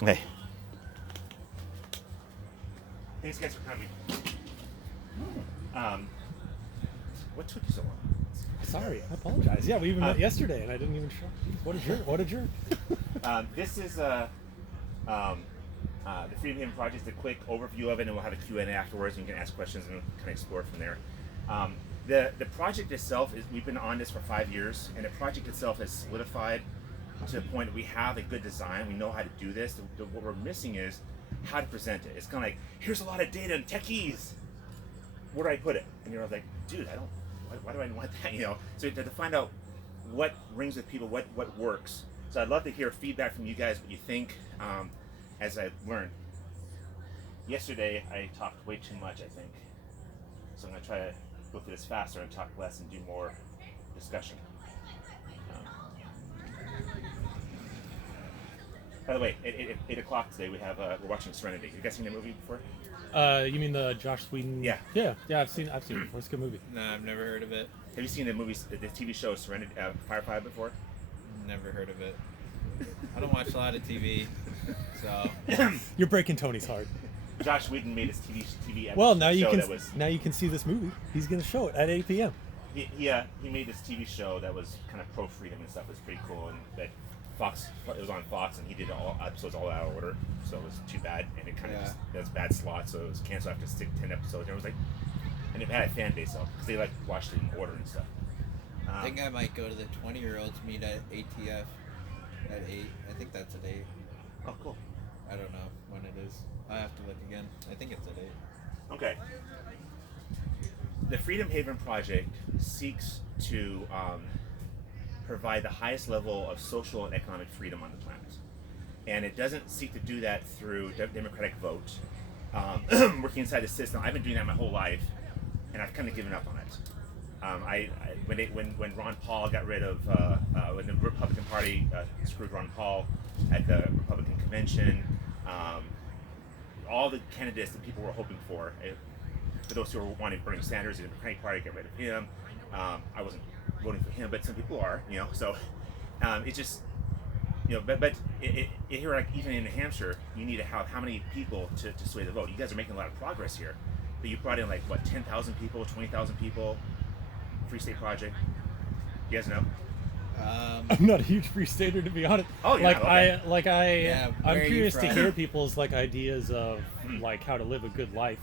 Hey. Thanks, guys, for coming. What took you so long? Sorry, I apologize. Yeah, we even met yesterday, and I didn't even show. Jeez, what a jerk! What a jerk! This is the Freedom Haven Project. Just a quick overview of it, and we'll have a Q&A afterwards, and you can ask questions and kind of explore from there. The project itself is, we've been on this for 5 years, and the project itself has solidified to the point that we have a good design. We know how to do this. What we're missing is how to present it. It's kind of like, here's a lot of data and techies. Where do I put it? And you're like, dude, I don't. Why do I want that? You know. So to find out what rings with people, what works. So I'd love to hear feedback from you guys, what you think. As I learned yesterday, I talked way too much, I think. So I'm gonna try to go through this faster and talk less and do more discussion. By the way, at 8 o'clock today, we have we're watching Serenity. You guys seen that movie before? You mean the Josh Whedon? Yeah. Yeah, I've seen it before. It's a good movie. No, I've never heard of it. Have you seen the TV show Serenity, Firefly before? Never heard of it. I don't watch a lot of TV, so. You're breaking Tony's heart. Josh Whedon made his TV episode. Well, now you show can that was, now you can see this movie. He's gonna show it at 8 p.m. He made this TV show that was kind of pro freedom and stuff. It was pretty cool, and that it was on Fox, and he did all episodes all out of order, so it was too bad, and it kind of just has bad slots, so it was canceled after 10 episodes. And it was like, and it had a fan base because they like watched it in order and stuff. I think I might go to the 20-year-olds meet at ATF at 8. I think that's at 8. Oh, cool. I don't know when it is. I have to look again. I think it's at 8. Okay. The Freedom Haven Project seeks to provide the highest level of social and economic freedom on the planet. And it doesn't seek to do that through democratic vote. Working inside the system, I've been doing that my whole life, and I've kind of given up on it. When Ron Paul got rid of, when the Republican Party screwed Ron Paul at the Republican convention, all the candidates that people were hoping for those who were wanting Bernie Sanders, the Democratic Party got rid of him. I wasn't voting for him, but some people are, you know. So it's just, you know, but here, like even in New Hampshire, you need to have how many people to sway the vote? You guys are making a lot of progress here, but you brought in like what, 10,000 people, 20,000 people. Free State Project. You guys know? I'm not a huge Free Stater, to be honest. Oh yeah. I'm curious to hear people's like ideas of like how to live a good life.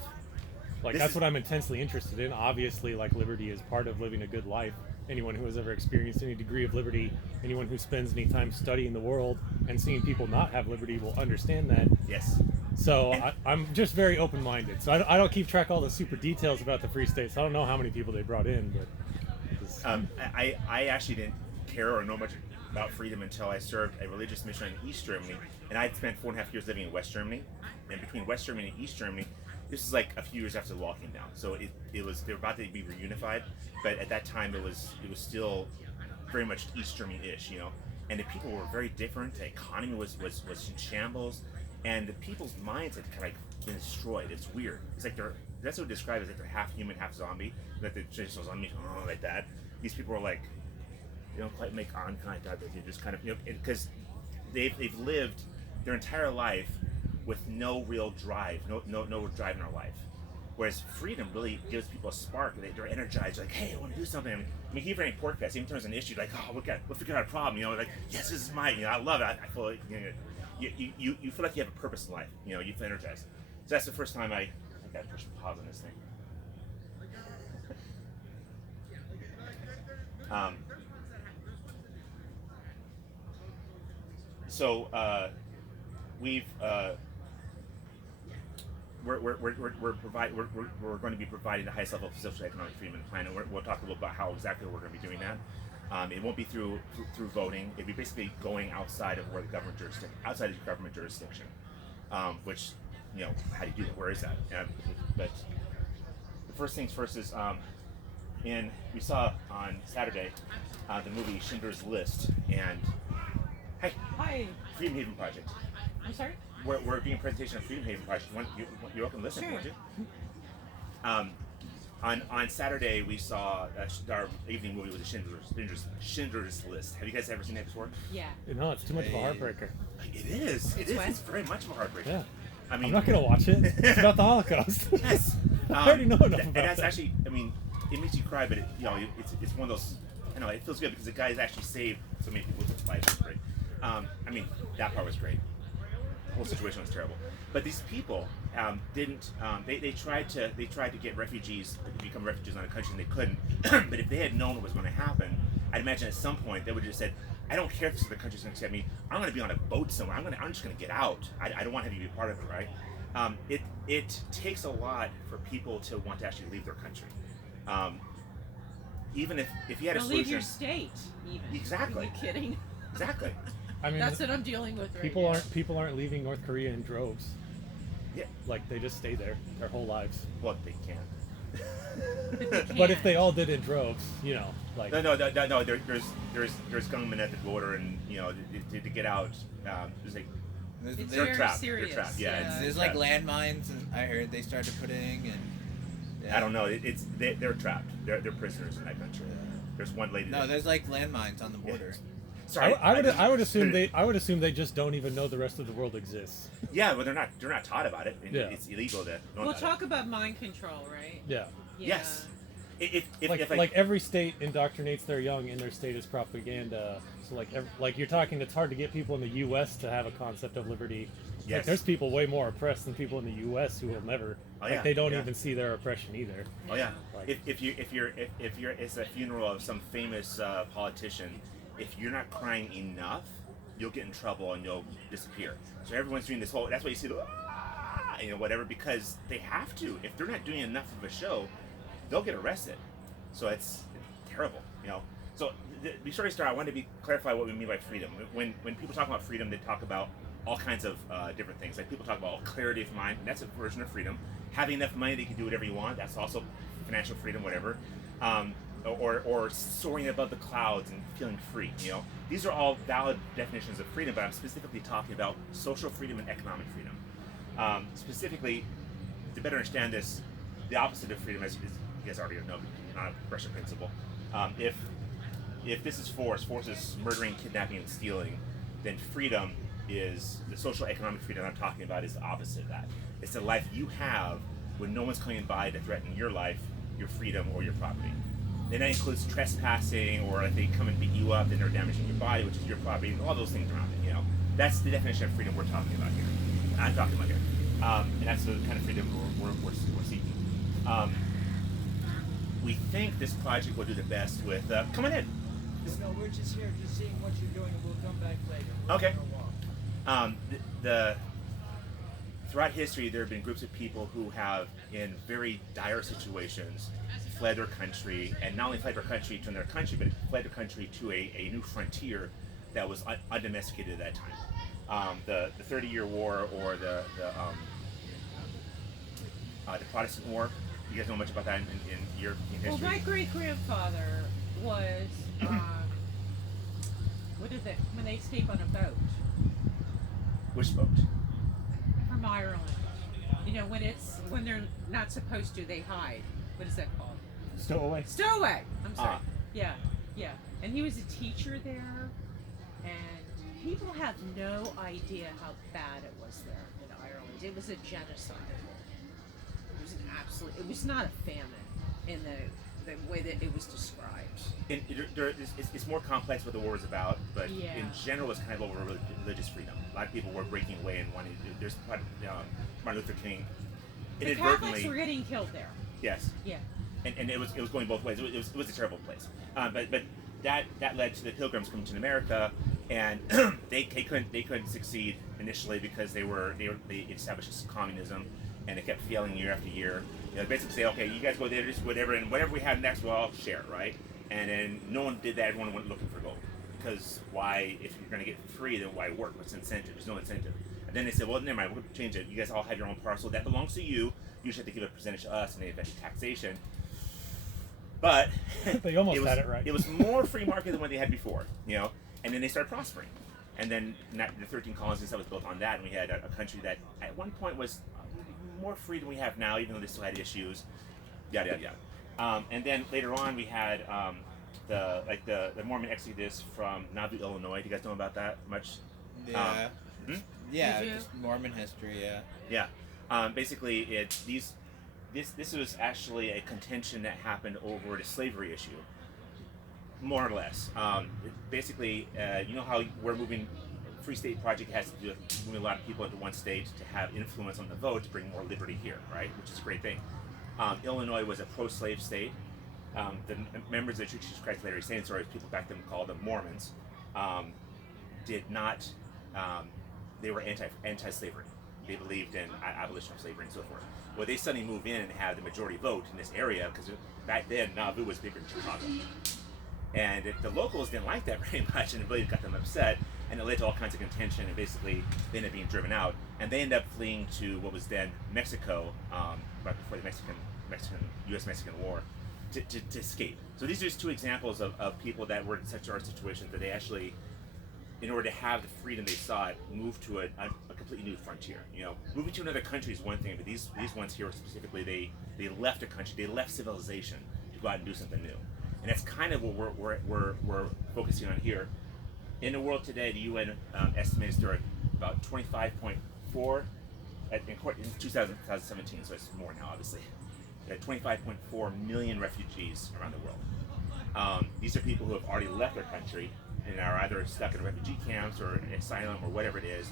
Like that's what I'm intensely interested in. Obviously, like liberty is part of living a good life. Anyone who has ever experienced any degree of liberty, anyone who spends any time studying the world and seeing people not have liberty will understand that. Yes. So I'm just very open-minded. So I don't keep track of all the super details about the Free States. I don't know how many people they brought in, but I actually didn't care or know much about freedom until I served a religious mission in East Germany, and I'd spent 4.5 years living in West Germany. And between West Germany and East Germany, this is like a few years after the wall came down. So they were about to be reunified, but at that time it was still very much East Germany-ish, you know. And the people were very different. The economy was in shambles, and the people's minds had kind of like been destroyed. It's weird. It's like that's what described as like they're half human, half zombie. Like the traditional zombie, like that. These people are like, they don't quite make eye contact with you. Just kind of, you know, because they've lived their entire life with no real drive, no drive in our life. Whereas freedom really gives people a spark. They're energized, like, hey, I want to do something. I mean, even any pork fest, even when there's an issue, like, oh, we'll figure out a problem. You know, like, yes, this is mine. You know, I love it. I feel like, you know, you feel like you have a purpose in life. You know, you feel energized. So that's the first time I got to push pause on this thing. We're going to be providing the highest level of social economic freedom in the planet. We'll talk a little about how exactly we're going to be doing that. It won't be through voting. It'll be basically going outside of where the government jurisdiction, which, you know, how do you do that? Where is that? But the first things first is, we saw on Saturday the movie Schindler's List, and Hi. Freedom Haven Project. I'm sorry? We're doing a presentation on Freedom Haven Project. You're welcome to listen, Sure. won't you? On Saturday, we saw our evening movie was Schindler's List. Have you guys ever seen that before? Yeah. no, it's too much of a heartbreaker. It is. It is. what? It's very much of a heartbreak. Yeah. I mean, I'm not gonna watch it. It's about the Holocaust. Yes. I already know enough about and that's that. actually, I mean, it makes you cry, but it's one of those. I know it feels good because the guy has actually saved so many people's lives. It's great. I mean, that part was great. The whole situation was terrible. But these people didn't. They tried to get refugees to become refugees on a country and they couldn't. But if they had known what was going to happen, I'd imagine at some point they would have just said, "I don't care if this other country's going to accept me. I'm going to be on a boat somewhere. I'm just going to get out. I don't want to have you be part of it, right?" It takes a lot for people to want to actually leave their country. Even if you had a Or solution. leave your state, even. Exactly. Are you kidding? Exactly. I mean, That's what I'm dealing with right people now. aren't leaving North Korea in droves. Yeah. Like they just stay there their whole lives. Well, they can. But if they all did in droves, like No. There's gunmen at the border, and to get out, there's like It's they're very trapped. serious. They're trapped. Yeah. Yeah. There's like landmines, and I heard they started putting, and yeah. I don't know. They're trapped. They're prisoners in that country. There's one lady. No, there's like landmines on the border. Sorry. I would assume they just don't even know the rest of the world exists. Yeah, well, they're not taught about it. Yeah. It's illegal to know We'll about talk about mind control, right? Yeah. Yeah. Yes. If Like every state indoctrinates their young in their state as propaganda. So like you're talking, it's hard to get people in the U.S. to have a concept of liberty. Yes. Like there's people way more oppressed than people in the U.S. who will never. Oh, yeah, Like they don't yeah. even see their oppression either. Oh yeah. Like- If you're it's a funeral of some famous politician, if you're not crying enough, you'll get in trouble and you'll disappear. So everyone's doing this whole. That's why you see the whatever, because they have to. If they're not doing enough of a show, they'll get arrested. So it's terrible. So before we start, I wanted to clarify what we mean by freedom. When people talk about freedom, they talk about all kinds of different things. Like people talk about clarity of mind, and that's a version of freedom. Having enough money that you can do whatever you want, that's also financial freedom, whatever. Or soaring above the clouds and feeling free. These are all valid definitions of freedom, but I'm specifically talking about social freedom and economic freedom. Specifically, to better understand this, the opposite of freedom, as you guys already know, not a Russian principle. If this is force is murdering, kidnapping, and stealing, then freedom is the social economic freedom I'm talking about is the opposite of that. It's the life you have when no one's coming by to threaten your life, your freedom, or your property. And that includes trespassing, or if they come and beat you up, then they're damaging your body, which is your property, and all those things around it. That's the definition of freedom we're talking about here. I'm talking about here, and that's the kind of freedom we're seeking. We think this project will do the best with. Come on in. No, we're just here, just seeing what you're doing, and we'll come back later. We're Okay. gonna walk. Throughout history, there have been groups of people who have, in very dire situations, fled their country, and not only fled their country to another country, but fled their country to a new frontier that was undomesticated at that time. The 30-Year War, or the Protestant War. You guys know much about that in European history? Well, my great-grandfather was, when they escape on a boat Which boat? from Ireland. When they're not supposed to, they hide. What is that called? Stowaway. Stowaway! I'm sorry. Ah. Yeah. And he was a teacher there, and people have no idea how bad it was there in Ireland. It was a genocide. It was not a famine in the way that it was described. It's more complex what the war was about, but Yeah. in general, it's kind of over religious freedom. A lot of people were breaking away and wanting to. There's Martin Luther King. The Catholics were getting killed there. Yes, Yeah. and it was going both ways. It was a terrible place. But that led to the Pilgrims coming to America, and they couldn't succeed initially because they established communism, and it kept failing year after year. Basically say, okay, you guys go there, just whatever, and whatever we have next, we'll all share, right? And then no one did that. Everyone went looking for gold, because why? If you're going to get it for free, then why work? What's the incentive? There's no incentive. And then they said, well, never mind, we're going to change it. You guys all have your own parcel that belongs to you. You just have to give a percentage to us, and they invented taxation. But They almost had it right. It was more free market than what they had before, And then they started prospering. And then the 13 colonies that was built on that, and we had a country that at one point was more free than we have now, even though they still had issues. Yada yada yada. And then later on, we had the Mormon exodus from Nauvoo, Illinois. Do you guys know about that much? Yeah. Yeah, Did you? just Mormon history. Yeah. Yeah. Basically, this was actually a contention that happened over the slavery issue, more or less. Basically, you know how we're moving. Free State Project has to do with moving a lot of people into one state to have influence on the vote to bring more liberty here, right? Which is a great thing. Illinois was a pro-slave state. The members of the Church of Jesus Christ of Latter-day Saints, or as people back then called them, Mormons, did not. They were anti-slavery. They believed in abolition of slavery and so forth. Well, they suddenly move in and have the majority vote in this area because back then Nauvoo was bigger than Chicago. And the locals didn't like that very much, and it really got them upset, and it led to all kinds of contention, and basically they ended up being driven out, and they ended up fleeing to what was then Mexico, right before the U.S.-Mexican War, to escape. So these are just two examples of people that were in such hard situations that they actually, in order to have the freedom they sought, moved to a completely new frontier. You know, moving to another country is one thing, but these ones here specifically, they left a country, they left civilization to go out and do something new. And that's kind of what we're focusing on here. In the world today, the UN estimates there are about 25.4 in 2017, so it's more now, obviously. 25.4 million refugees around the world. These are people who have already left their country and are either stuck in refugee camps or asylum or whatever it is,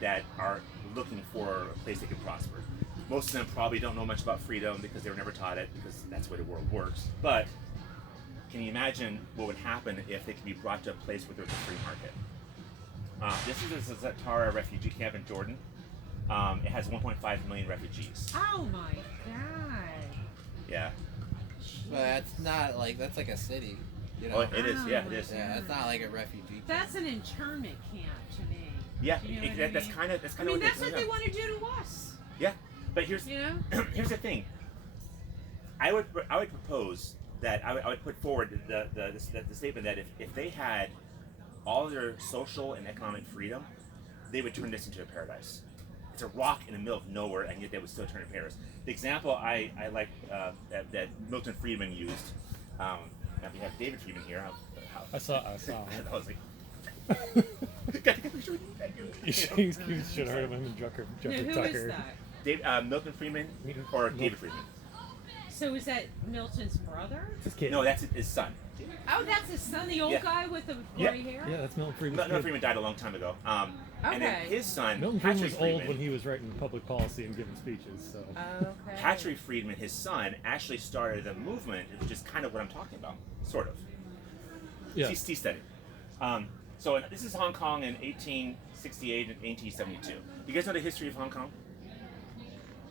that are looking for a place they can prosper. Most of them probably don't know much about freedom because they were never taught it, because that's the way the world works. But can you imagine what would happen if they could be brought to a place where there's a free market? This is a Zatara refugee camp in Jordan. It has 1.5 million refugees. Oh my god. Yeah. But that's not like, that's like a city. You know? Oh, it is. Yeah, it is. Yeah, that's not like a refugee. That's an internment camp to me. Yeah, You know what I that's mean? kind of I mean, that's what they want to do to us. Yeah, but here's You know? here's the thing. I would propose that I would put forward the statement that if they had all their social and economic freedom, they would turn this into a paradise. It's a rock in the middle of nowhere, and yet they would still turn it into paradise. The example I like that Milton Friedman used. Now we have David Friedman here. I saw. I was like, You should have heard of him in Jeffrey Who is Tucker. that? Milton Friedman or David Friedman? So is that Milton's brother? His kid. No, that's his son. Oh, that's his son, the old Yeah. guy with the Yeah. gray hair? Yeah, that's Milton Friedman's Milton kid. Freeman died a long time ago. And then Okay. his son, Milton Friedman Patrick was old Friedman, when he was writing public policy and giving speeches. So. Okay. Patrick Friedman, his son, actually started a movement, which is kind of what I'm talking about, sort of. Yeah. He studied. So this is Hong Kong in 1868 and 1872. You guys know the history of Hong Kong?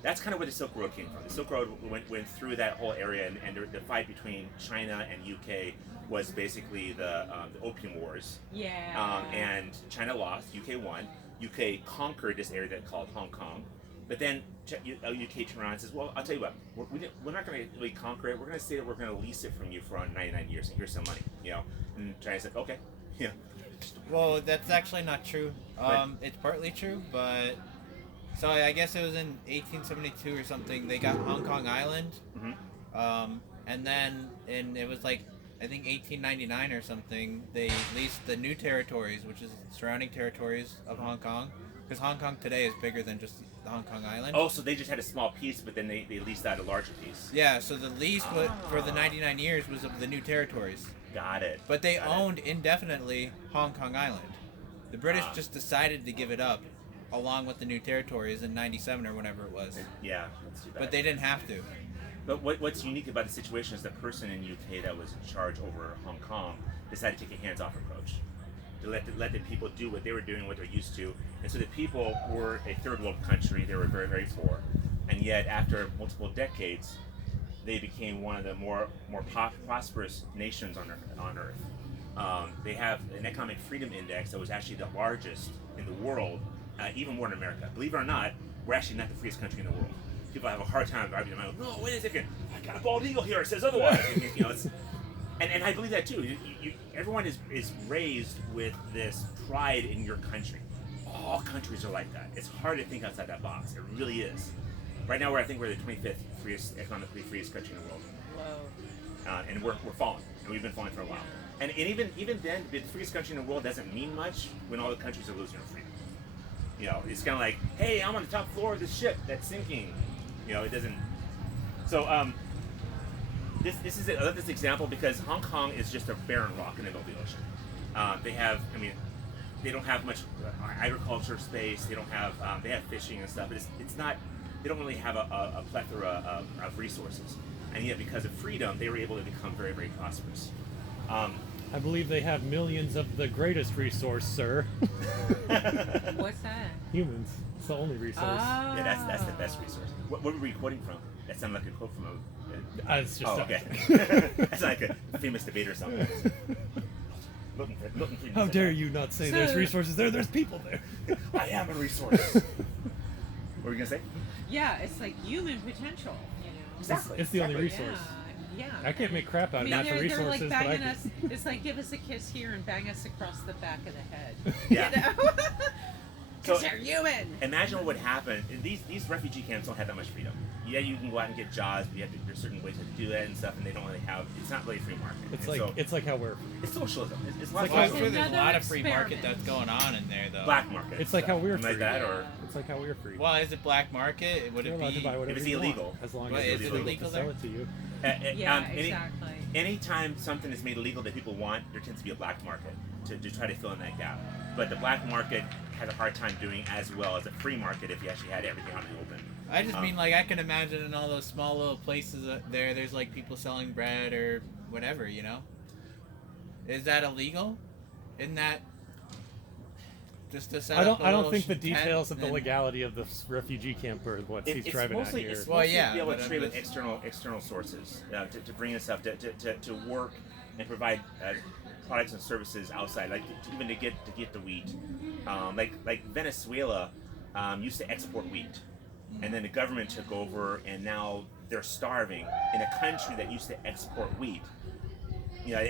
That's kind of where the Silk Road came from. The Silk Road went through that whole area, and the fight between China and UK was basically the Opium Wars. Yeah. And China lost, UK won. UK conquered this area that called Hong Kong. But then UK turned around and says, well, I'll tell you what, we're not going to really conquer it. We're going to say that we're going to lease it from you for 99 years, and here's some money, you know. And China said, okay, yeah. Well, that's actually not true. It's partly true, but so I guess it was in 1872 or something. They got Hong Kong Island, and then it was like I think 1899 or something. They leased the new territories, which is surrounding territories of Hong Kong, because Hong Kong today is bigger than just the Hong Kong Island. Oh, so they just had a small piece, but then they leased out a larger piece. Yeah, so the lease for the 99 years was of the new territories. Got it. But they owned indefinitely Hong Kong Island. The British just decided to give it up, along with the new territories in '97 or whenever it was. Yeah, that's too bad. But they didn't have to. But what's unique about the situation is the person in UK that was in charge over Hong Kong decided to take a hands-off approach. To let the people do what they were doing, what they're used to. And so the people were a third world country. They were very, very poor. And yet, after multiple decades, they became one of the more prosperous nations on Earth. They have an economic freedom index that was actually the largest in the world, even more than America. Believe it or not, we're actually not the freest country in the world. People have a hard time arguing. No, wait a second. I got a bald eagle here. It says otherwise. You know, and I believe that too. Everyone is raised with this pride in your country. All countries are like that. It's hard to think outside that box. It really is. Right now, I think we're the 25th economically freest country in the world. Whoa. And we're falling, and we've been falling for a while. And even then, the freest country in the world doesn't mean much when all the countries are losing their freedom. You know, it's kind of like, hey, I'm on the top floor of this ship that's sinking. You know, it doesn't. So this is it. I love this example because Hong Kong is just a barren rock in the middle of the ocean. They have, I mean, they don't have much agriculture space. They don't have, they have fishing and stuff. But it's not. They don't really have a plethora of resources. And yet, because of freedom, they were able to become very, very prosperous. I believe they have millions of the greatest resource, sir. What's that? Humans. It's the only resource. Yeah, that's the best resource. What were we quoting from? That sounded like a quote from a. It's just okay. That's like a famous debate or something. Milton Friedman How said dare that. you not say there's resources there? There's people there. I am a resource. What were you gonna say? Yeah, it's like human potential, you know. Exactly. It's the only resource. Yeah. I can't make crap out I of mean, natural they're resources, like but I banging can. us. It's like give us a kiss here and bang us across the back of the head. Yeah. You know? So Because they're human. imagine what would happen. These refugee camps don't have that much freedom. Yeah, you can go out and get jobs, but there's certain ways to do that and stuff, and they don't really have. It's not really a free market. It's like how we're. It's socialism. It's a lot It's of Well, I'm like sure socialism. there's a lot of free Another market that's going on in there, though. Black market. It's like how we're Something free. like that, or It's like how we're free. Well, is it black market? Would You're it allowed to buy be? whatever it's you illegal. want, as long Well, as is it's it illegal illegal to sell there? it to you. Yeah, Any, exactly. anytime something is made illegal that people want, there tends to be a black market to try to fill in that gap. But the black market has a hard time doing as well as a free market if you actually had everything out in the open. I just mean, like, I can imagine in all those small little places there's like people selling bread or whatever, you know? Is that illegal? Isn't that just to set I up don't. a I don't little think the tent details of the and- legality of the refugee camp are what he's driving at here. It's Well, mostly yeah, to be able but to I'm trade with just- external sources to bring us up to work and provide products and services outside, like even to get the wheat. Like Venezuela used to export wheat, and then the government took over, and now they're starving in a country that used to export wheat. You know,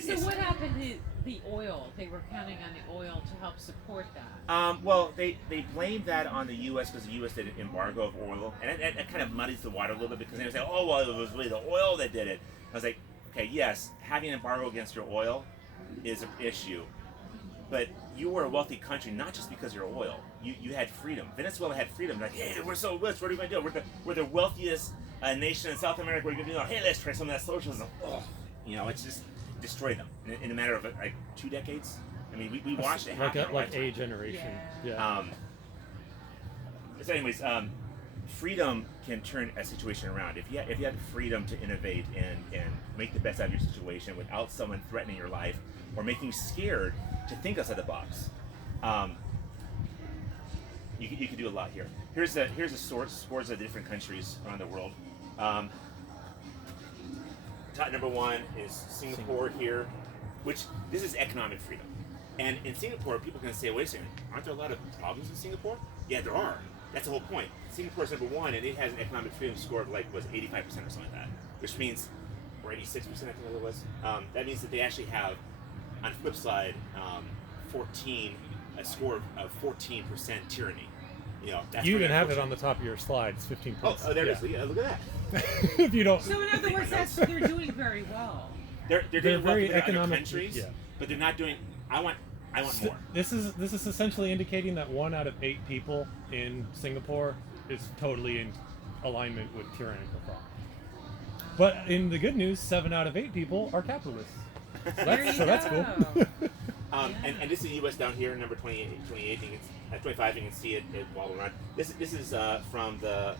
So it's what happened to the oil? They were counting on the oil to help support that. well, they blamed that on the U.S. because the U.S. did an embargo of oil, and it kind of muddies the water a little bit because they say, oh, well, it was really the oil that did it. I was like, okay, yes, having an embargo against your oil is an issue, but you were a wealthy country not just because of your oil. You had freedom. Venezuela had freedom. Like, hey, we're so rich. What are we going to do? We're the wealthiest nation in South America. We're going to do, hey, let's try some of that socialism. Ugh. You know, it's just destroy them in a matter of like 2 decades. I mean, we watched it happen. like a generation. Yeah. So, anyways, freedom can turn a situation around. If you had freedom to innovate and make the best out of your situation without someone threatening your life or making you scared to think outside the box, you could do a lot here. Here's a scores of the different countries around the world. Top number 1 is Singapore here, which this is economic freedom. And in Singapore, people can say, wait a second, aren't there a lot of problems in Singapore? Yeah, there are. That's the whole point. Singapore's number 1, and it has an economic freedom score of 85% or something like that, which means, or 86%, I think it was. That means that they actually have, on the flip side, a score of 14% tyranny. You know, that's You where even that have it 14 on the top of your slide. It's 15 points. Oh, there it is. Yeah, look at that. If you don't. So in other words, they're doing very well. They're doing well very compared to other economic- countries, yeah. but they're not doing. I want more. This is essentially indicating that 1 out of 8 people in Singapore is totally in alignment with tyrannical thought. But in the good news, 7 out of 8 people are capitalists. So that's cool. And this is the U.S. down here, number 28. You can, 25. You can see it while we're on. This is from the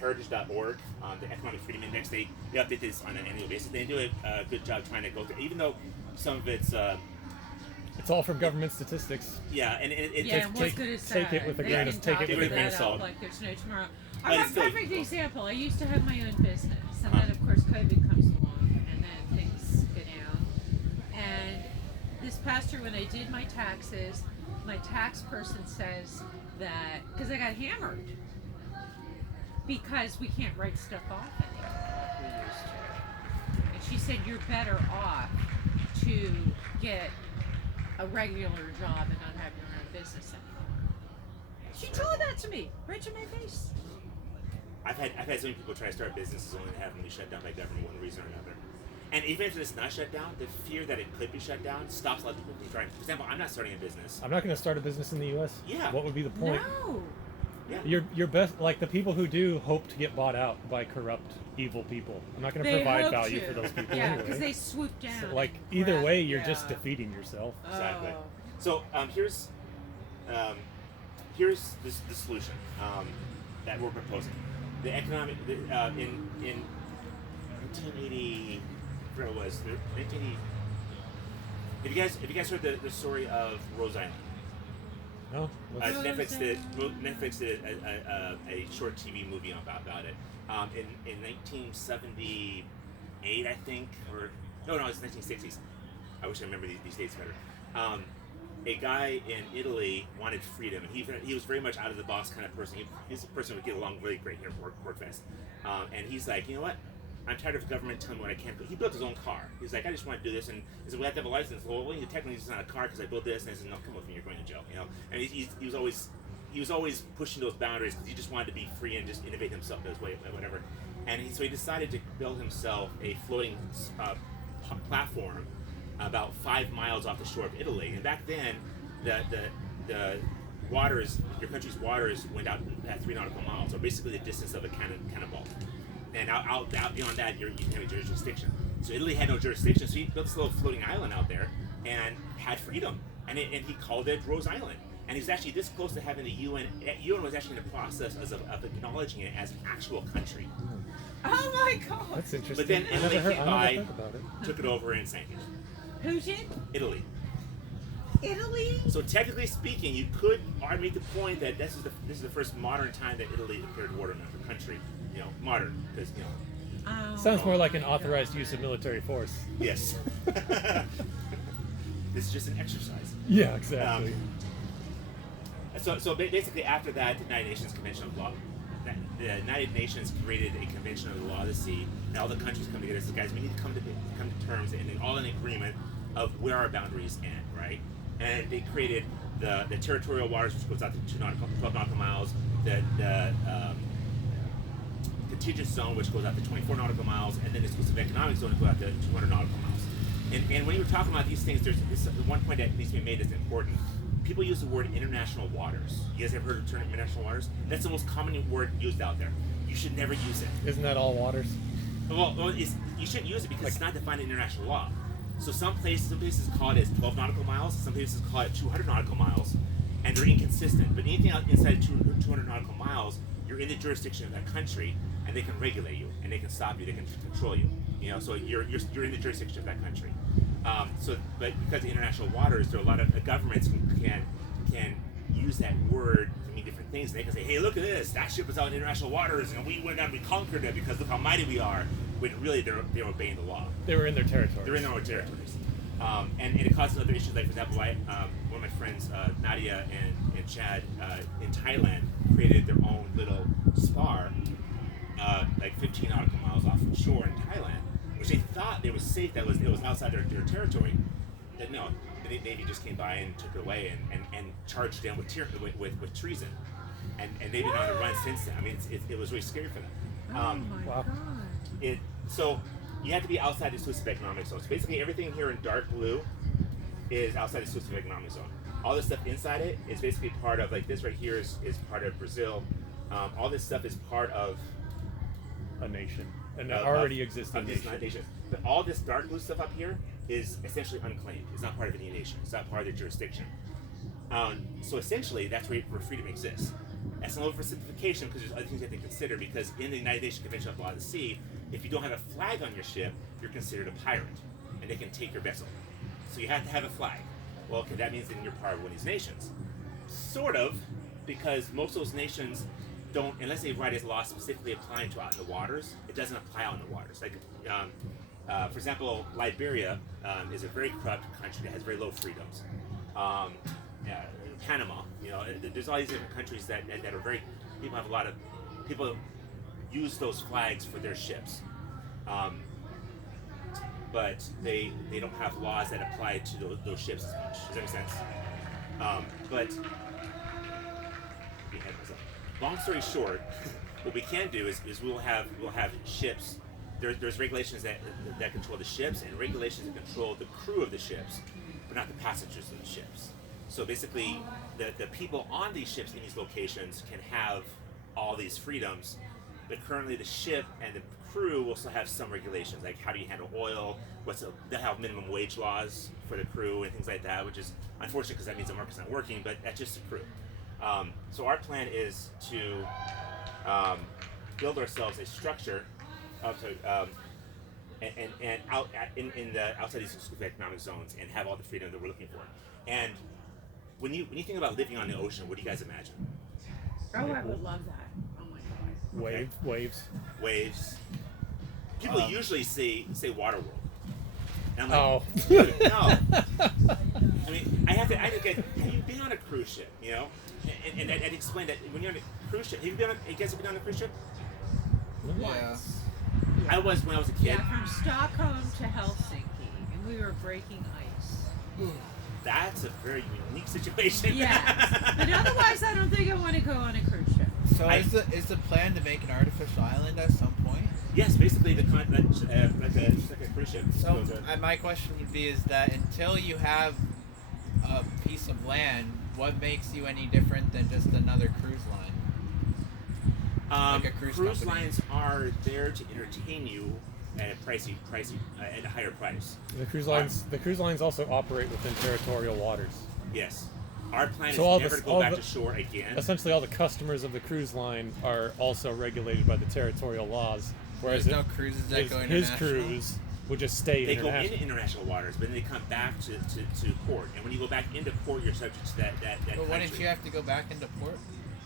𝙃𝙧𝙤𝙬𝙗.org, the Economic Freedom Index. They update this on an annual basis. They do a good job trying to go through, even though some of it's. It's all from government statistics. Yeah, and it Yeah, and what's good is take it with a grain of salt. Like there's no tomorrow. But I have it's a still- perfect example. I used to have my own business, and then of course COVID comes along, and then things go down. And this past year when I did my taxes, my tax person says that because I got hammered because we can't write stuff off anymore like we used to. And she said you're better off to get a regular job and not have your own business anymore. She told that to me, right to my face. I've had so many people try to start businesses only to have them be shut down by government for one reason or another. And even if it's not shut down, the fear that it could be shut down stops a lot of people from trying. For example, I'm not starting a business. I'm not going to start a business in the U.S. Yeah. What would be the point? No. Yeah. Your best, like the people who do, hope to get bought out by corrupt, evil people. I'm not going to They provide hope value to. for those people Yeah, because anyway. they swoop down. So, like and either grab- way, you're just yeah. defeating yourself. Exactly. Oh. So here's the solution that we're proposing. The economic in 1980, I forget what it was 1980. Have you guys heard the story of Rose Island? No. What's- Netflix did a short TV movie about it in 1978, I think, or no, it's 1960s. I wish I remember these dates better. A guy in Italy wanted freedom, and he was very much out of the box kind of person. He's a person who would get along really great here at Workfest, and he's like, you know what? I'm tired of government telling me what I can't do. He built his own car. He's like, I just want to do this, and he said, we have to have a license. Well, technically it's not a car because I built this, and I said, no, come with me, you're going to jail, you know. And he was always pushing those boundaries because he just wanted to be free and just innovate himself his way, whatever. And so he decided to build himself a floating platform about 5 miles off the shore of Italy. And back then, the waters, your country's waters, went out at 3 nautical miles, or basically the distance of a cannonball. And out beyond that, you have a jurisdiction. So Italy had no jurisdiction, so he built this little floating island out there and had freedom. And he called it Rose Island. And he's actually this close to having the UN. UN was actually in the process of acknowledging it as an actual country. Oh my God. That's interesting. But then I Italy never came by, heard about it. took it over and sank it. Who did? Italy. Italy? So technically speaking, you could make the point that this is the first modern time that Italy declared war on another country. You know, modern, because you know. Oh. Sounds more like an authorized use of military force. Yes. This is just an exercise. Yeah, exactly. So basically, after that, the United Nations Convention of Law, the United Nations created a convention of the law of the sea, and all the countries come together and say, guys, we need to come to terms and all in agreement of where our boundaries end, right? And they created the territorial waters, which goes out to 12 nautical miles, the contiguous zone, which goes out to 24 nautical miles, and then the exclusive economic zone, which goes out to 200 nautical miles. And when you were talking about these things, there's one point that needs to be made that's important. People use the word international waters. You guys ever heard of the term international waters? That's the most common word used out there. You should never use it. Isn't that all waters? Well, you shouldn't use it because it's not defined in international law. So some places call it as 12 nautical miles, some places call it 200 nautical miles, and they're inconsistent. But anything inside 200 nautical miles, you're in the jurisdiction of that country, and they can regulate you, and they can stop you, they can control you. You know, so you're in the jurisdiction of that country. But because of international waters, there are a lot of governments can use that word to mean different things. And they can say, hey, look at this, that ship was out in international waters, and we went down and we conquered it because look how mighty we are. When really they're obeying the law. They were in their territory. They're in their own territories. And it causes other issues, like for example, one of my friends, Nadia and Chad in Thailand, created their own little spar, like 15 nautical miles off from shore in Thailand, which they thought it was safe, that it was outside their territory. That no, the Navy just came by and took it away and charged them with treason. And they've been on the run since then. I mean, it was really scary for them. Oh my Wow. God. So you have to be outside the exclusive economic zone. So basically everything here in dark blue is outside the exclusive economic zone. All this stuff inside it is basically part of, like this right here is part of Brazil. All this stuff is part of A nation. An already existing nation. nation. But all this dark blue stuff up here is essentially unclaimed. It's not part of any nation. It's not part of their jurisdiction. So essentially that's where freedom exists. That's an oversimplification because there's other things you have to consider, because in the United Nations Convention of the Law of the Sea, if you don't have a flag on your ship, you're considered a pirate, and they can take your vessel. So you have to have a flag. Well, okay, that means then you're part of one of these nations. Sort of, because most of those nations don't, unless they write a law specifically applying to out in the waters, it doesn't apply out in the waters. Like, for example, Liberia is a very corrupt country that has very low freedoms. Panama, you know, there's all these different countries that are very, people use those flags for their ships. But they don't have laws that apply to those ships as much. Does that make sense? Long story short, what we can do is we'll have ships there's regulations that control the ships and regulations that control the crew of the ships, but not the passengers of the ships. So basically, the people on these ships in these locations can have all these freedoms, but currently the ship and the crew will still have some regulations, like how do you handle oil, they have minimum wage laws for the crew and things like that, which is unfortunate because that means the market's not working, but that's just the crew. So our plan is to build ourselves a structure and outside these exclusive economic zones and have all the freedom that we're looking for. And when you think about living on the ocean, what do you guys imagine? Oh, I would love that. Oh my god. Waves. People usually say Waterworld. And I'm Oh. like, dude, no. I mean, I have to get. Have you been on a cruise ship? You know, and I'd explain that when you're on a cruise ship. Have you guys been on a cruise ship? Once. I was when I was a kid. Yeah, from Stockholm to Helsinki, and we were breaking ice. That's a very unique situation. Yes, but otherwise, I don't think I want to go on a cruise ship. So is the plan to make an artificial island at some point? Yes, basically like a cruise ship. So my question would be is that until you have a piece of land, what makes you any different than just another cruise line? Like a cruise company. Lines are there to entertain you at a pricey at a higher price. The cruise lines also operate within territorial waters. Yes. Our plan So is never to go back to shore again. Essentially, all the customers of the cruise line are also regulated by the territorial laws. Whereas There's no cruises that go his international? cruise would just stay They go international. into international waters, but then they come back to port. And when you go back into port, you're subject to that But wouldn't you have to go back into port?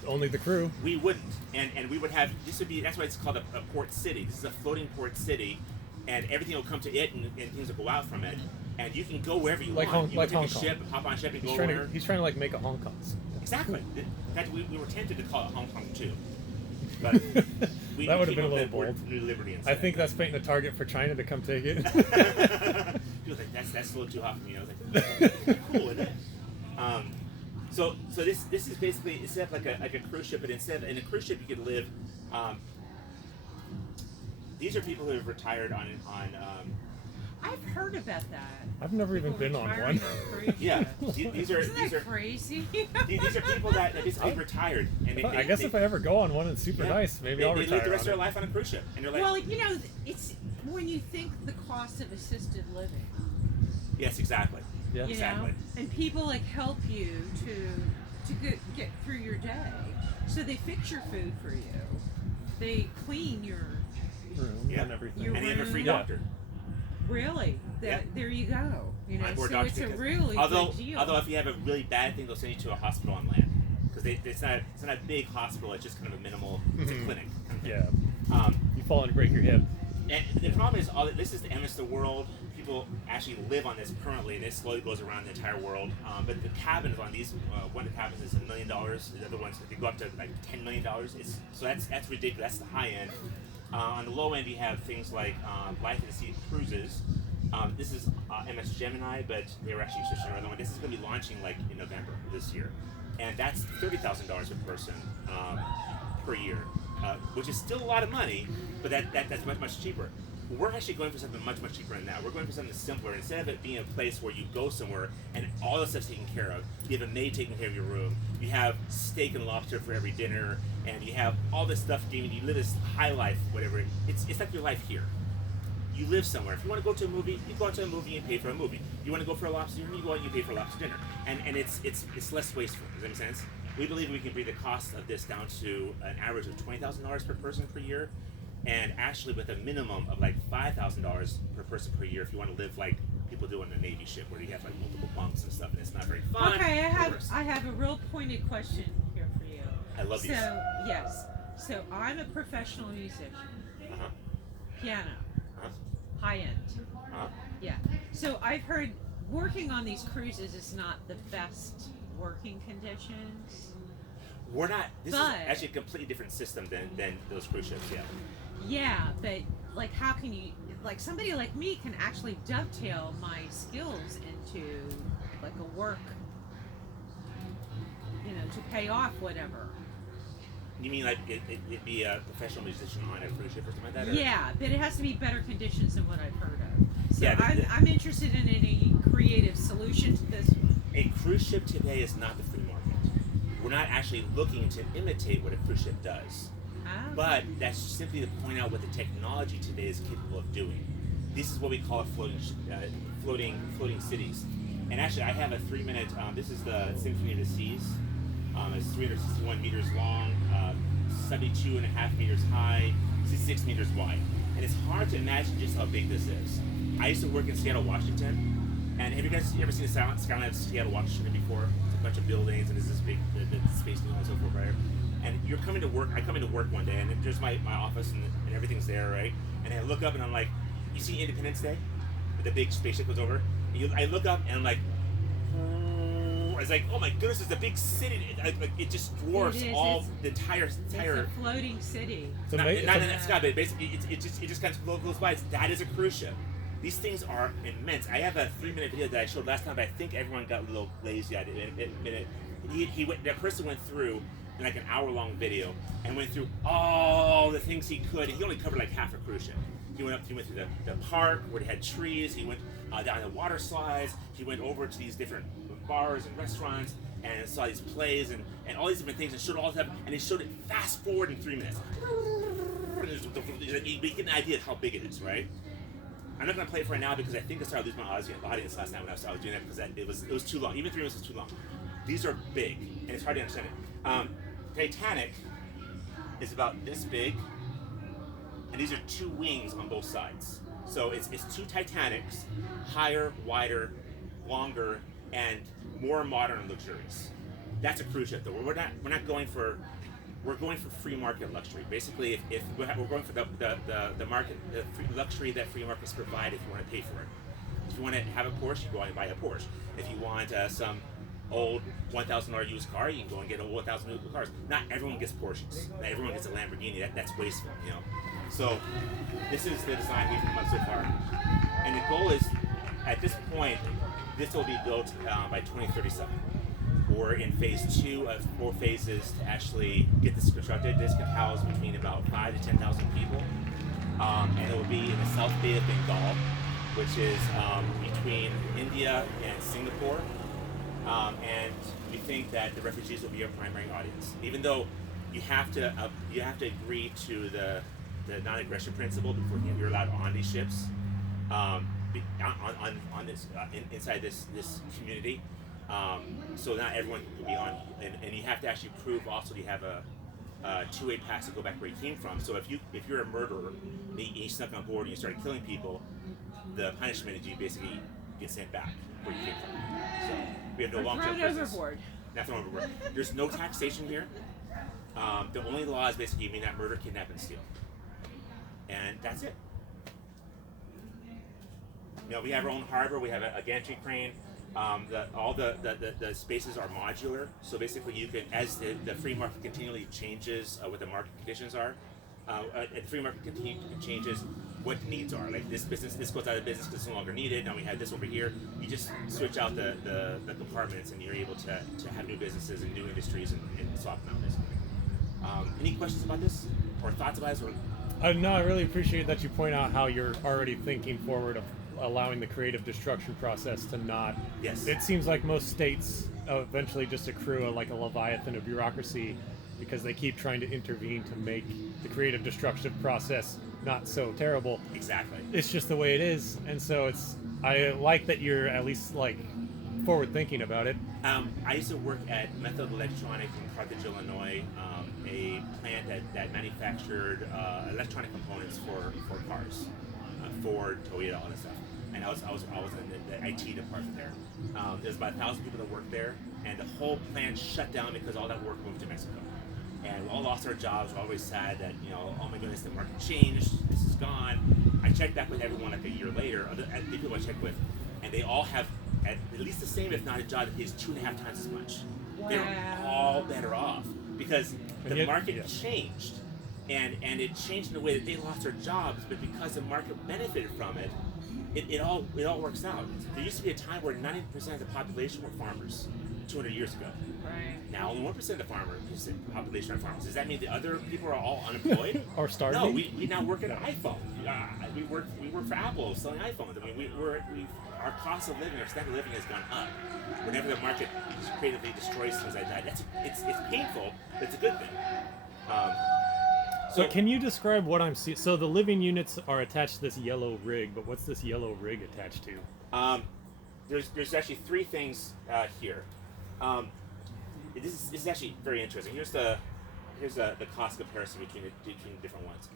Only the crew. We wouldn't, and we would have. That's why it's called a port city. This is a floating port city, and everything will come to it, and things will go out from it. And you can go wherever you want. You can take a ship, hop on a ship, and go where. He's trying to like make a Hong Kong. Exactly. In fact, we were tempted to call it Hong Kong too, but that would have been a little bold. New Liberty instead. I think that's painting a target for China to come take it. People like that's a little too hot for me. I was like, cool, isn't it? So this is basically instead of like a cruise ship, but instead in a cruise ship you could live. These are people who have retired on. I've heard about that. I've never even been on one. Yeah, these are crazy. these are people that basically retired, and I guess if I ever go on one, it's super nice. Maybe I'll retire. They live the rest of their life on a cruise ship, and you're like, well, you know, it's when you think the cost of assisted living. Yes, exactly. Yeah, exactly. Know? And people like help you to get through your day. So they fix your food for you. They clean your room and everything. And they have a free doctor. Really? There you go. You know, so it's a really good deal. Although if you have a really bad thing, they'll send you to a hospital on land because it's not a big hospital. It's just kind of a minimal. It's a clinic. Kind of thing. Yeah. You fall and break your hip. And the problem is, this is the MS of the world. People actually live on this currently, and it slowly goes around the entire world. But the cabins on these, one of the cabins is $1 million. The other ones they go up to like $10 million. So that's ridiculous. That's the high end. On the low end, you have things like Life at the Sea cruises. This is MS Gemini, but they were actually switching to another one. This is going to be launching like in November this year, and that's $30,000 per person per year, which is still a lot of money, but that's much cheaper. We're actually going for something much cheaper than that. We're going for something simpler. Instead of it being a place where you go somewhere and all the stuff's taken care of, you have a maid taking care of your room, you have steak and lobster for every dinner, and you have all this stuff. You live this high life, whatever. It's like your life here. You live somewhere. If you want to go to a movie, you go out to a movie and pay for a movie. You want to go for a lobster dinner, you go out and you pay for a lobster dinner. And it's less wasteful. Does that make sense? We believe we can bring the cost of this down to an average of $20,000 per person per year. And actually with a minimum of like $5,000 per person per year if you want to live like people do on a Navy ship where you have like multiple bunks and stuff and it's not very fun. Okay, I have a real pointed question here for you. I love these. So, yes. So I'm a professional musician. Piano. High end. Yeah. So I've heard working on these cruises is not the best working conditions. We're not. This is actually a completely different system than those cruise ships. Yeah. Yeah, but like, how can you? Like, somebody like me can actually dovetail my skills into like a work. You know, to pay off whatever. You mean like it'd be a professional musician on a cruise ship or something like that? Or? Yeah, but it has to be better conditions than what I've heard of. So Yeah, I'm interested in any creative solution to this. A cruise ship today is not the free market. We're not actually looking to imitate what a cruise ship does. But that's simply to point out what the technology today is capable of doing. This is what we call floating cities. And actually, I have a 3-minute. This is the Symphony of the Seas. It's 361 meters long, 72.5 meters high, 66 meters wide. And it's hard to imagine just how big this is. I used to work in Seattle, Washington. And have you guys ever seen the skyline of Seattle, Washington before? It's a bunch of buildings, and there's this big the space needle and so forth, right? And you're coming to work. I come into work one day, and there's my office, and everything's there, right? And I look up, and I'm like, you see Independence Day? The big spaceship goes over. I look up, and I'm like, it's like, oh my goodness, it's a big city. It just dwarfs the entire. It's a floating city. Not in the sky, but basically, it just kind of goes by. That is a cruise ship. These things are immense. I have a 3-minute video that I showed last time, but I think everyone got a little lazy. That person went through like an hour-long video and went through all the things he could. He only covered like half a cruise ship. He went through the park where they had trees. He went down the water slides. He went over to these different bars and restaurants and saw these plays and all these different things and showed all of them. And he showed it fast forward in 3 minutes. You get an idea of how big it is, right? I'm not going to play it for right now because I think I started losing my audience last night when I was doing that because it was too long. Even 3 minutes was too long. These are big and it's hard to understand it. Titanic is about this big, and these are 2 wings on both sides. So it's 2 Titanics, higher, wider, longer, and more modern and luxurious. That's a cruise ship, though. We're not going for free market luxury. Basically, if we're going for the market, the free luxury that free markets provide, if you want to pay for it. If you want to have a Porsche, you go out and buy a Porsche. If you want some old $1,000 used car, you can go and get old $1,000 used cars. Not everyone gets Porsches. Not everyone gets a Lamborghini. That's wasteful, you know. So this is the design we've come up so far, and the goal is, at this point, this will be built by 2037. We're in phase 2 of 4 phases to actually get this constructed. This can house between about 5,000 to 10,000 people, and it will be in the South Bay of Bengal, which is between India and Singapore. And we think that the refugees will be our primary audience, even though you have to agree to the non-aggression principle before you're allowed on these ships, inside this community. So not everyone can be on, and you have to actually prove also you have a 2-way pass to go back where you came from. So if you're a murderer and you snuck on board and you started killing people, the punishment is you basically get sent back where you came from. So we have no long-term prisons. Overboard. Not thrown overboard. There's no taxation here. The only law is basically you may not murder, kidnap, and steal. And that's it. You know, we have our own harbor. We have a gantry crane. All the spaces are modular. So basically, you can, as the free market continually changes what the market conditions are, the free market changes what the needs are. Like this goes out of business because it's no longer needed. Now we have this over here. You just switch out the compartments, and you're able to have new businesses and new industries and swap them out basically. Any questions about this or thoughts about this? No, I really appreciate that you point out how you're already thinking forward of allowing the creative destruction process to not. Yes. It seems like most states eventually just accrue like a leviathan of bureaucracy because they keep trying to intervene to make the creative destruction process not so terrible. Exactly. It's just the way it is, and so I like that you're at least like forward thinking about it. I used to work at Method Electronic in Carthage, Illinois, a plant that manufactured electronic components for cars, Ford, Toyota, all that stuff. And I was in the IT department there. There's about 1,000 people that work there, and the whole plant shut down because all that work moved to Mexico. And we all lost our jobs. We're always sad that, you know, oh my goodness, the market changed. This is gone. I checked back with everyone like a year later, the people I checked with, and they all have at least the same, if not a job that pays 2.5 times as much. Wow. They're all better off because the market changed, and it changed in a way that they lost their jobs, but because the market benefited from it, it all works out. There used to be a time where 90% of the population were farmers. 200 years ago. Right. Now only 1% of the population are farmers. Does that mean the other people are all unemployed? Or starving? No, we now work at an iPhone. We work for Apple selling iPhones. I mean, our cost of living, our standard of living has gone up. Whenever the market creatively destroys things like that, it's painful, but it's a good thing. So can you describe what I'm seeing? So the living units are attached to this yellow rig, but what's this yellow rig attached to? There's actually three things here. This is actually very interesting. Here's the cost comparison between different ones.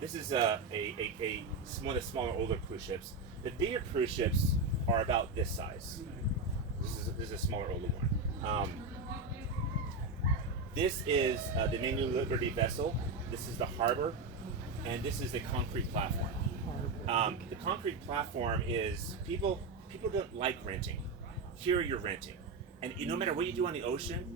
This is one of the smaller, older cruise ships. The bigger cruise ships are about this size. This is a smaller, older one. This is the Manual Liberty vessel. This is the harbor, and this is the concrete platform. The concrete platform is people don't like renting. Here you're renting, and no matter what you do on the ocean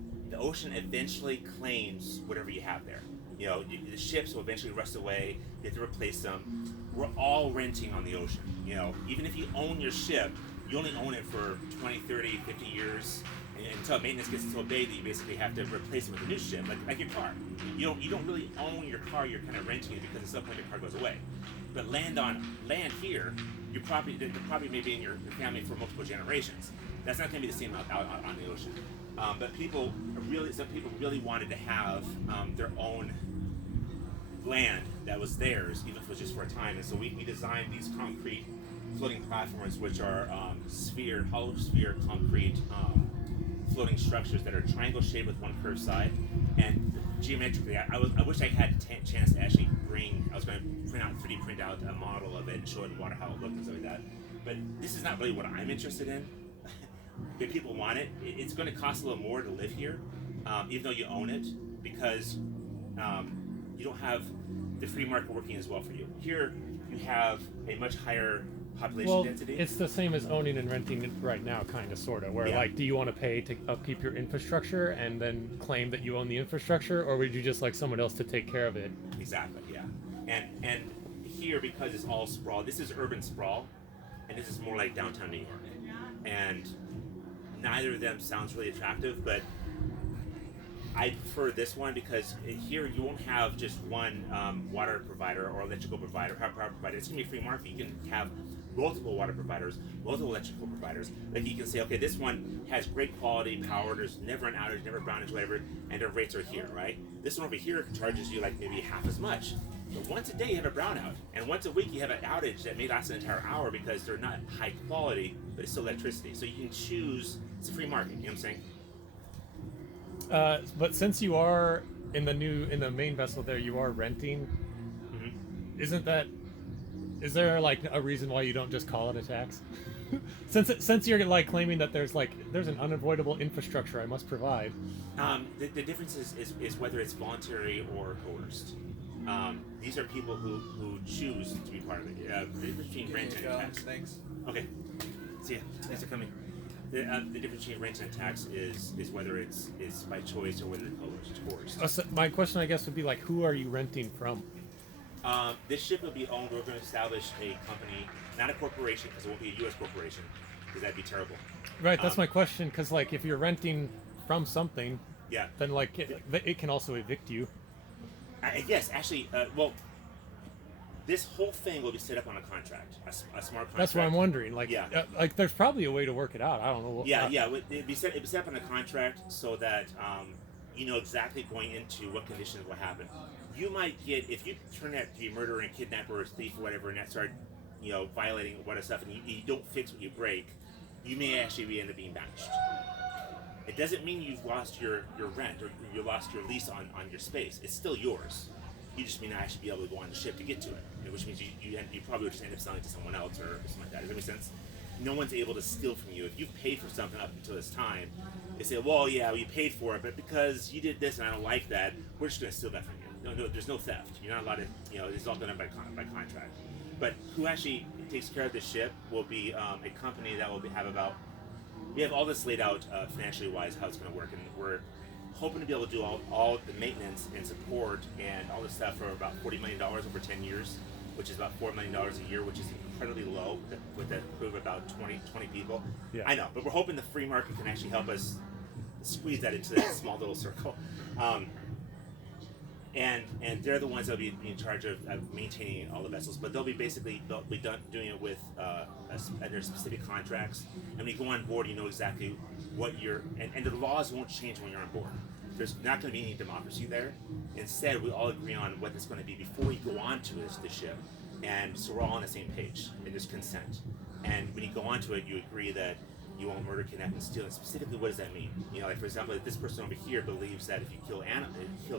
eventually claims whatever you have there. You know, the ships will eventually rust away. You have to replace them. We're all renting on the ocean. You know, even if you own your ship, you only own it for 20, 30, 50 years. Until maintenance gets so big that you basically have to replace it with a new ship, like your car. You don't really own your car. You're kind of renting it because at some point your car goes away. But land here, the property may be in your family for multiple generations. That's not going to be the same out on the ocean. But some people really wanted to have their own land that was theirs, even if it was just for a time. And so we designed these concrete floating platforms, which are hollow sphere concrete floating structures that are triangle shaped with one curved side. And geometrically, I wish I had a chance to actually I was going to 3D print out a model of it and show it in water how it looked and stuff like that. But this is not really what I'm interested in. If people want it, it's going to cost a little more to live here, even though you own it, because you don't have the free market working as well for you. Here, you have a much higher population density. It's the same as owning and renting right now, kind of, sort of, where like, do you want to pay to upkeep your infrastructure and then claim that you own the infrastructure, or would you just like someone else to take care of it? Exactly, yeah. And here, because it's all sprawl, this is urban sprawl, and this is more like downtown New York. And neither of them sounds really attractive, but I prefer this one because here you won't have just one water provider or electrical provider, power provider. It's going to be a free market. You can have multiple water providers, multiple electrical providers. Like you can say, okay, this one has great quality power, there's never an outage, never a brownage, whatever, and their rates are here, right? This one over here charges you like maybe half as much. But once a day you have a brownout, and once a week you have an outage that may last an entire hour because they're not high quality, but it's still electricity. So you can choose, it's a free market, you know what I'm saying? But since you are in the main vessel there, you are renting. Mm-hmm. Is there like a reason why you don't just call it a tax? since you're like claiming that there's an unavoidable infrastructure I must provide. The difference is whether it's voluntary or coerced. These are people who choose to be part of it. The difference between rent and tax. Thanks. Okay. See ya. Thanks for coming. The difference between rent and tax is whether it's by choice or whether it's coerced. So my question, I guess, would be like, who are you renting from? This ship will be owned. We're going to establish a company, not a corporation, because it won't be a U.S. corporation, because that'd be terrible. Right. That's my question. Because like, if you're renting from something, yeah, then like it can also evict you. Yes, actually. Well, this whole thing will be set up on a contract, a smart contract. That's what I'm wondering. Like, yeah. Like there's probably a way to work it out. I don't know. Yeah. It'd be set up on a contract so that you know exactly going into what conditions will happen. You might get, if you turn out to be a murderer and kidnapper or thief or whatever, and that start, you know, violating what stuff, and you don't fix what you break, you may actually end up being banished. It doesn't mean you've lost your rent or you lost your lease on your space. It's still yours. You just may not actually be able to go on the ship to get to it, which means you probably would just end up selling it to someone else or something like that. Does that make sense? No one's able to steal from you. If you've paid for something up until this time, they say, well, yeah, we paid for it, but because you did this and I don't like that, we're just going to steal that from you. No, there's no theft. You're not allowed to, you know, it's all done by contract. But who actually takes care of the ship will be a company that will we have all this laid out financially wise, how it's going to work, and we're hoping to be able to do all the maintenance and support and all this stuff for about $40 million over 10 years, which is about $4 million a year, which is incredibly low with a crew of about 20 people. Yeah. I know, but we're hoping the free market can actually help us squeeze that into that small little circle. And they're the ones that'll be in charge of maintaining all the vessels, but they'll be doing it with under specific contracts. And when you go on board, you know exactly what and the laws won't change when you're on board. There's not going to be any democracy there. Instead, we all agree on what it's going to be before we go on to the ship, and so we're all on the same page, and there's consent. And when you go onto it, you agree that you won't murder, kidnap, and steal. And specifically, what does that mean? You know, like for example, this person over here believes that if you kill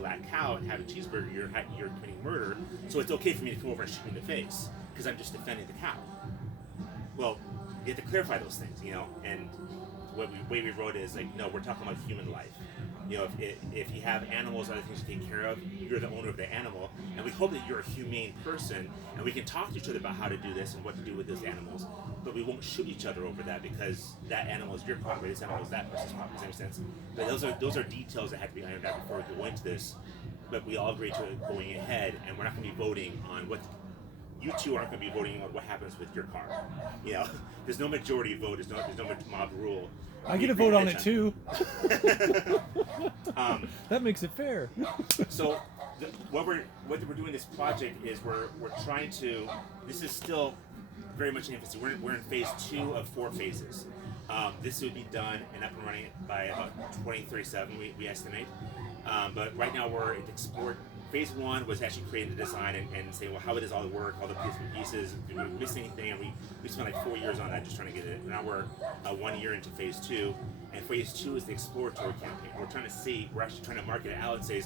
that cow and have a cheeseburger, you're committing murder. So it's okay for me to come over and shoot you in the face because I'm just defending the cow. Well, you have to clarify those things, you know. And the way we wrote it is like, no, we're talking about human life. You know, if you have animals, other things to take care of, you're the owner of the animal, and we hope that you're a humane person, and we can talk to each other about how to do this and what to do with those animals, but we won't shoot each other over that because that animal is your property, this animal is that person's property. Does that make sense? But those are details that have to be ironed out before we go into this, but we all agree to it going ahead, and we're not going to be voting on what. You two aren't going to be voting on what happens with your car. You know, there's no majority vote. There's no mob rule. I get a vote on it too. That makes it fair. So, what we're doing this project is we're trying to. This is still very much in infancy. We're in phase 2 of 4 phases. This would be done and up and running by about 2037, we estimate. But right now we're at export. Phase 1 was actually creating the design and saying, well, how does all work, all the pieces, did we miss anything? And we spent like 4 years on that just trying to get it. Now we're 1 year into phase 2, and phase 2 is the exploratory campaign. We're actually trying to market it out and say,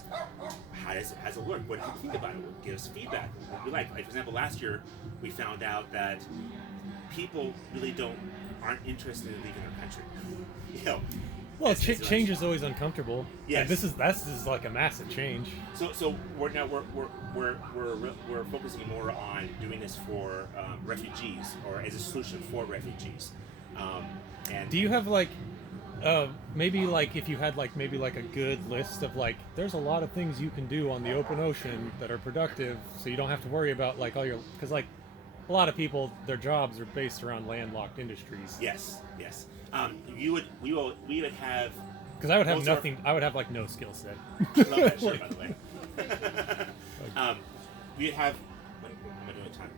how does it work? What do you think about it? Give us feedback. What we like, for example, last year we found out that people really aren't interested in leaving their country. You know. Well, change is always uncomfortable. Yes. And this is like a massive change. So we're focusing more on doing this for refugees, or as a solution for refugees. And do you have like maybe like if you had like maybe like a good list of like there's a lot of things you can do on the open ocean that are productive, so you don't have to worry about like all your, because like a lot of people, their jobs are based around landlocked industries. Yes. We would have. Because I would have nothing. I would have like no skill set. I love that shit, by the way. We have. What am I doing time?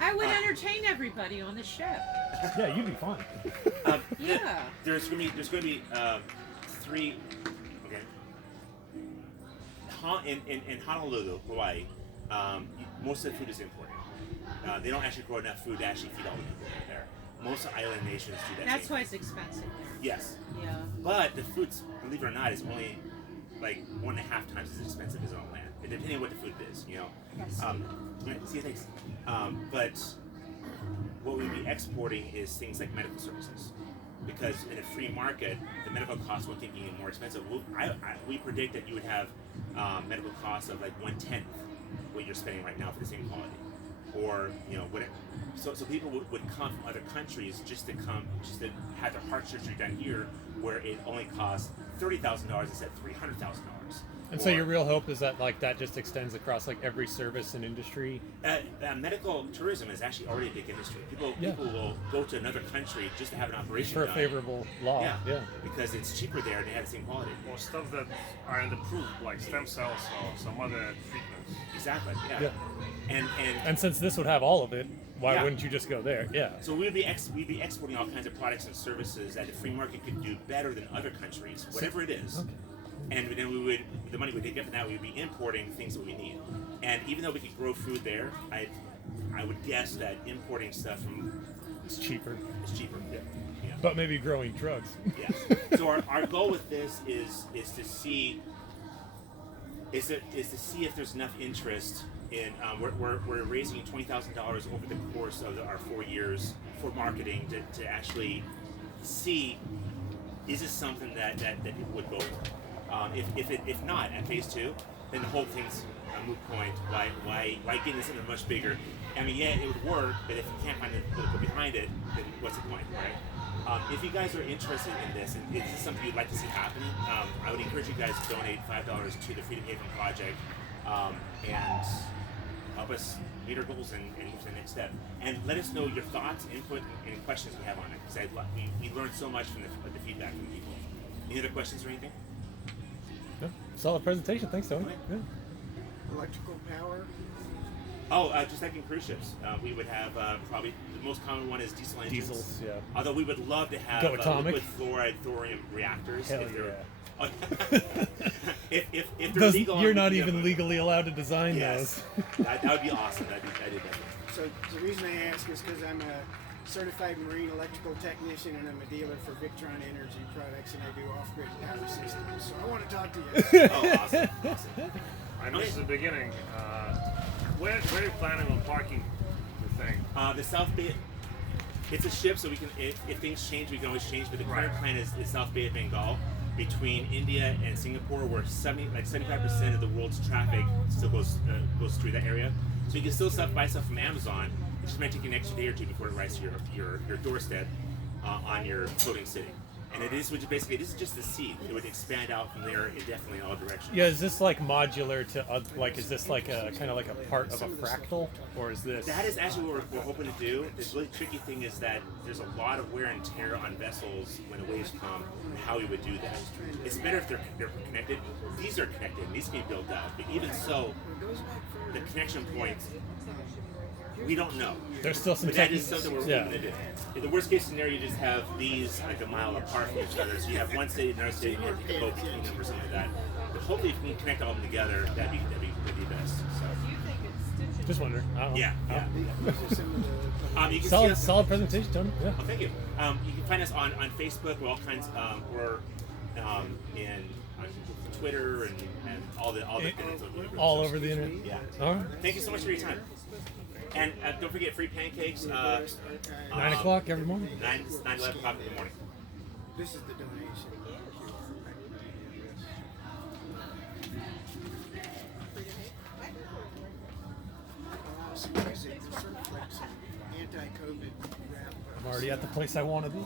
I would entertain everybody on the ship. Yeah, you'd be fine. Yeah. There's going to be 3. Okay. In Honolulu, Hawaii, most of the food is imported. They don't actually grow enough food to actually feed all the people there. Most island nations do that. That's why it's expensive there. Yes. Yeah. But the food's, believe it or not, is only like 1.5 times as expensive as on land, depending on what the food is. You know. Yes. See, thanks. But what we'd be exporting is things like medical services, because in a free market, the medical costs will keep getting more expensive. We predict that you would have medical costs of like 1/10 what you're spending right now for the same quality. Or whatever. So people would come from other countries just to have their heart surgery done here, where it only costs $30,000 instead of $300,000. And so your real hope is that like that just extends across like every service and industry. Medical tourism is actually already a big industry. People will go to another country just to have an operation for a done. favorable law. Yeah. Because it's cheaper there and they have the same quality. Or stuff that are approved, like stem cells or some other treatments. Exactly. Yeah. And since this would have all of it, why Yeah. wouldn't you just go there? Yeah. So we'd be exporting all kinds of products and services that the free market could do better than other countries, whatever it is. Okay. And then the money we would get from that, we'd be importing things that we need. And even though we could grow food there, I would guess that importing stuff from It's cheaper. is cheaper. Yeah. But maybe growing drugs. Yes. So our goal with this is to see if there's enough interest in. We're raising $20,000 over the course of our 4 years for marketing to actually see, is this something that people would vote for? If not at phase 2, then the whole thing's a moot point. Why get into something much bigger? I mean, yeah, it would work, but if you can't find the political behind it, then what's the point, right? If you guys are interested in this, and if this is something you'd like to see happening, I would encourage you guys to donate $5 to the Freedom Haven Project, and help us meet our goals and move to the next step. And let us know your thoughts, input, and questions you have on it, because we learned so much from the feedback from people. Any other questions or anything? Yeah. Solid presentation. Thanks, Tony. Yeah. Electrical power. Oh, just like in cruise ships, we would have probably the most common one is diesel engines. Diesels, yeah. Although we would love to have Go atomic. liquid fluoride thorium reactors. Hell if they're, yeah. if they're Those, legal, you're on not the- even legally allowed to design Yes, those. that would be awesome. That'd be better. So the reason I ask is because I'm a certified marine electrical technician and I'm a dealer for Victron Energy products and I do off-grid power systems. So I want to talk to you. Oh, awesome. I missed the beginning. Where are you planning on parking the thing? The South Bay, it's a ship, so we can, if things change, we can always change. But the current plan is South Bay of Bengal, between India and Singapore, where 75% of the world's traffic still goes through that area. So you can still buy stuff from Amazon. It just might take an extra day or two before it arrives to your doorstep on your floating city. And it is, which basically, this is just the seed. It would expand out from there indefinitely in all directions. Yeah, is this like modular to like? Is this like a kind of like a part of a fractal, or is this? That is actually what we're hoping to do. The really tricky thing is that there's a lot of wear and tear on vessels when the waves come, and how we would do that. It's better if they're connected. These are connected, and these can be built out. But even so, the connection points, we don't know. There's still some But that is something we're yeah. hoping to do. In the worst case scenario, you just have these like a mile apart from each other. So you have one state and another state, and you have to take a boat between them or something like that. But hopefully, if we can connect all of them together, that'd be best. So. Just wondering. I don't know. Yeah. These are some of the You can see Solid, us, solid presentation, Tony. Yeah. oh, thank you. You can find us on Facebook. We're all kinds. We're in on Twitter and all the All over the internet. Yeah. All right. Thank you so much for your time. And don't forget free pancakes. 9 o'clock every morning. 11 o'clock in the morning. This is the donation. Some music, sort of like some anti-COVID rap. I'm already at the place I want to be.